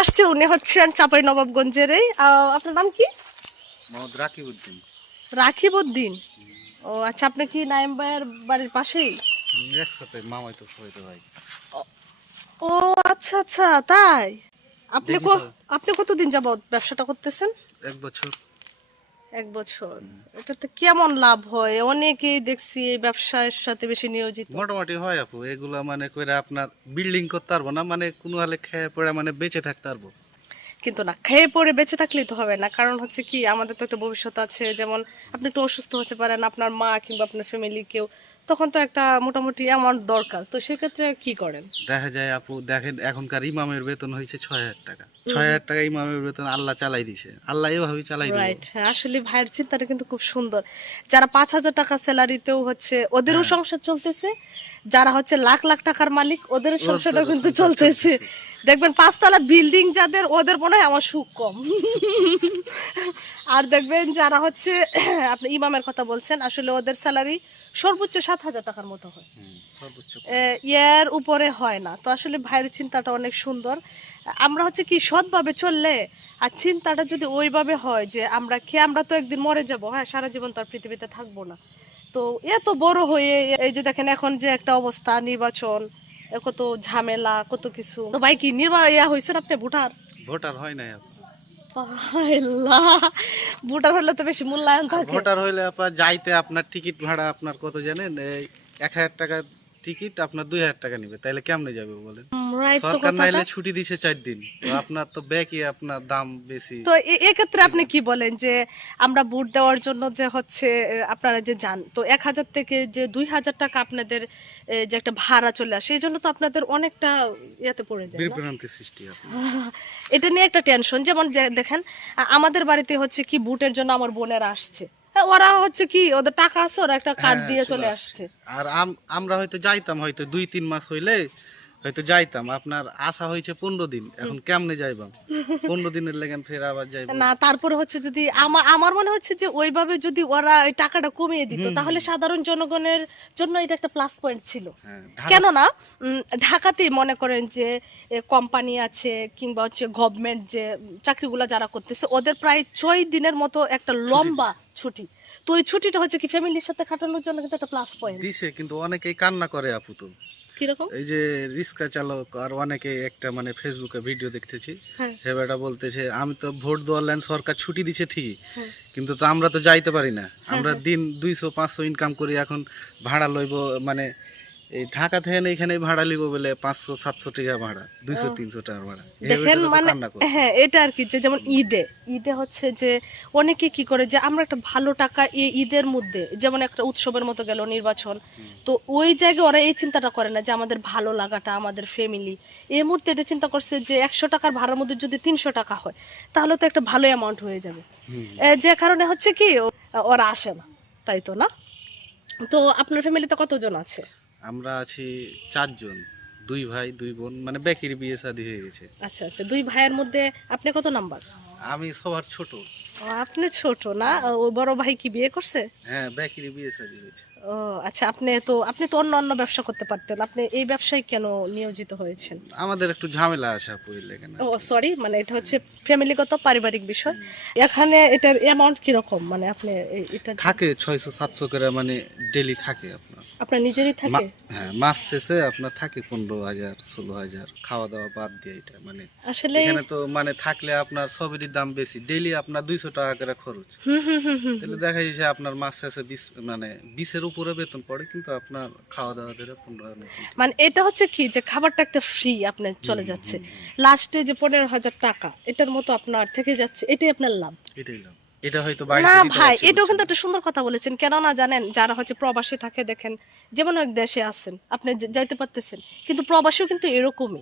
আসছে উনি হচ্ছেন চাপাই নবাবগঞ্জের এই আপনার নাম কি? মোহাম্মদ রাকিবউদ্দিন। রাকিবউদ্দিন? ও আচ্ছা আপনি কি নাইম ভাইয়ের বাড়ির পাশেই? একসাথে মামাই তো সবাই তো ভাই। ও আচ্ছা আচ্ছা তাই? আপনি। আপনি কতদিন যাবত ব্যবসাটা করতেছেন? এক বছর। এক বছর। এটাতে কেমন লাভ হয়? অনেকেই দেখছি এই ব্যবসার সাথে বেশি নিয়োজিত। মোটামুটি হয় আপু এগুলা মানে কইরা আপনার বিল্ডিং করতে পারব না মানে কোনো হালে খেয়ে পড়ে মানে বেঁচে থাকতে পারব। কিন্তু না খেয়ে পড়ে বেঁচে থাকলেই তো হবে না। কারণ হচ্ছে কি আমাদের তো একটা ভবিষ্যৎ আছে যেমন আপনি একটু অসুস্থ হতে পারেন আপনার মা কিংবা আপনার ফ্যামিলি কেউ তখন তো একটা মোটামুটি অ্যামাউন্ট দরকার। তো সেক্ষেত্রে কি করেন? দেখা যায় আপু দেখেন এখনকার ইমামের বেতন হয়েছে ছয় হাজার টাকা। ছয় হাজার টাকা ইমামের বেতন আল্লাহ চালাই দিছে। আল্লাহ এভাবেই চালাই দিবে। রাইট হ্যাঁ আসলে ভাইয়ের চিন্তাটা কিন্তু খুব সুন্দর। যারা পাঁচ হাজার টাকা স্যালারিতেও হচ্ছে ওদেরও হ্যাঁ। সংসার চলতেছে। যারা হচ্ছে লাখ লাখ টাকার মালিক ওদেরও সংসারটা কিন্তু চলতেছে। দেখবেন পাঁচতলা বিল্ডিং যাদের ওদের মনে হয় আমার সুখ কম। আর দেখবেন যারা হচ্ছে আপনি ইমামের কথা বলছেন আসলে ওদের স্যালারি সর্বোচ্চ সাত হাজার টাকার মতো হয়। এর উপরে হয় না। তো আসলে ভাইয়ের চিন্তাটা অনেক সুন্দর। আমরা হচ্ছে কি সৎভাবে চললে আর চিন্তাটা যদি ওইভাবে হয় যে আমরা খেয়ে আমরা তো একদিন মরে যাব হ্যাঁ সারা জীবন তো আর পৃথিবীতে থাকব না। তো এত বড় হয়ে এই যে দেখেন এখন যে একটা অবস্থা নির্বাচন কত ঝামেলা কত কিছু। তো ভাই কি নির্বা ইয়া হয়েছেন আপনি ভোটার? ভোটার হয় না আপু আল্লাহ, ভোটার হলে তো বেশি মূল্যায়ন থাকে। ভোটার হইলে আপনার যাইতে আপনার টিকিট ভাড়া আপনার কত জানেন? এই এক হাজার টাকা টিকিট আপনার দুই হাজার টাকা নিবে। তাইলে কেমনে যাবে বলেন? সরকার নাইলে ছুটি দিছে চার দিন। আপনার তো আপনার দাম বেশি। তো এক্ষেত্রে আপনি কি বলেন যে আমরা ভোট দেওয়ার জন্য যে হচ্ছে আপনারা যে যান তো এক হাজার থেকে যে দুই হাজার টাকা আপনাদের যে একটা ভাড়া চলে আসে জন্য তো আপনাদের অনেকটা ইয়েতে পড়ে যায়? বিভ্রান্তি সৃষ্টি এটা নিয়ে একটা টেনশন যেমন দেখেন আমাদের বাড়িতে হচ্ছে কি বুটের জন্য আমার বোনেরা আসছে। ওরা হচ্ছে কি ওদের টাকা আছে ওরা একটা কার্ড হ্যাঁ, দিয়ে চলে আসছে। আর আম- আমরা হয়তো যাইতাম হয়তো দুই তিন মাস হইলে হয়তো যাইতাম। আপনার আশা হয়েছে পনেরো দিন। এখন কেমনে যাইবাম পনেরো দিনের লেগেন ফের আবার যাইব। না তারপরে হচ্ছে যদি আমার আমার মনে হচ্ছে যে ওইভাবে যদি ওরা ওই টাকাটা কমিয়ে দিত তাহলে সাধারণ জনগণের জন্য এটা একটা প্লাস পয়েন্ট ছিল। হ্যাঁ ঢাকা- কেননা উম, মনে করেন যে কোম্পানি আছে কিংবা হচ্ছে গভর্নমেন্ট যে চাকরিগুলো যারা করতেছে ওদের প্রায় ছয় দিনের মতো একটা লম্বা ছুটি। তো ওই ছুটিটা হচ্ছে কি ফ্যামিলির সাথে কাটানোর জন্য কিন্তু একটা প্লাস পয়েন্ট দিছে কিন্তু অনেকেই কান্না করে আপু তো। কীরকম? এই যে রিক্সা চালক আর অনেকে একটা মানে ফেসবুকে ভিডিও দেখতেছি। হ্যাঁ। হে বেটা বলতেছে আমি তো ভোট দেওয়ার লাইন সরকার ছুটি দিছে ঠিকই কিন্তু তো আমরা তো যাইতে পারি না। আমরা দিন দুইশো পাঁচশো ইনকাম করি এখন ভাড়া লইব মানে এই ঢাকা থেকে এখানে ভাড়া লিব বলে পাঁচশো সাতশো টাকা ভাড়া দুইশো তিনশো টাকা ভাড়া। দেখেন মানে হ্যাঁ এটা আর কি যে যেমন ঈদে ঈদে হচ্ছে যে অনেকে কি করে যে আমরা একটা ভালো টাকা এই ঈদের মধ্যে যেমন একটা উৎসবের মতো গেল নির্বাচন তো ওই জায়গায় ওরা এই চিন্তাটা করে না যে আমাদের ভালো লাগাটা আমাদের ফ্যামিলি এই মুহূর্তে এটা চিন্তা করছে যে একশো টাকার ভাড়ার মধ্যে যদি তিনশো টাকা হয় তাহলে তো একটা ভালো অ্যামাউন্ট হয়ে যাবে। যে কারণে হচ্ছে কি ওরা আসে না তাই তো না? তো আপনার ফ্যামিলিতে কতজন আছে? আমরা আছি চারজন দুই ভাই দুই বোন মানে বেকির বিয়ে শাদী হয়ে গেছে। আচ্ছা আচ্ছা দুই ভাইয়ের মধ্যে আপনি কত নাম্বার? আমি সবার ছোট। ও, আপনি ছোট না? ও বড় ভাই কি বিয়ে করছে? হ্যাঁ বেকির বিয়ে শাদী হয়েছে। ও আচ্ছা আপনি তো আপনি তো অন্য অন্য ব্যবসা করতে পারতেন। আপনি এই ব্যবসায় কেন নিয়োজিত হয়েছেন? আমাদের একটু ঝামেলা আছে আপু এর লেগে না। ও সরি মানে এটা হচ্ছে ফ্যামিলিগত পারিবারিক বিষয়। এখানে এটার অ্যামাউন্ট কীরকম? মানে আপনি এই- এটা থাকে ছয়শো সাতশো করে মানে ডেলি থাকে আপনার। আপনার নিজেরই থাকে? হ্যাঁ মাস শেষে আপনার থাকে পনেরো হাজার ষোলো হাজার। খাওয়া দাওয়া বাদ দিয়ে এটা মানে আসলে এখানে তো মানে থাকলে আপনার সবেরই দাম বেশি। ডেলি আপনার দুইশো টাকা করে খরচ। তাহলে দেখা যাচ্ছে আপনার মাস শেষে বিশ মানে বিশের উপরে বেতন পড়ে কিন্তু আপনার খাওয়া দাওয়া ধরে পনেরো হাজার মানে এটা হচ্ছে কি যে খাবারটা একটা ফ্রি আপনার চলে যাচ্ছে। লাস্টে যে পনেরো হাজার টাকা এটার মতো আপনার থেকে যাচ্ছে এটাই আপনার লাভ। এটাই লাভ। এটা হয়তো না ভাই এটাও কিন্তু একটা সুন্দর কথা বলেছেন। কেননা জানেন যারা হচ্ছে প্রবাসে থাকে দেখেন যেমন এক দেশে আছেন আপনি যাইতে পারতেছেন কিন্তু প্রবাসীও কিন্তু এরকমই।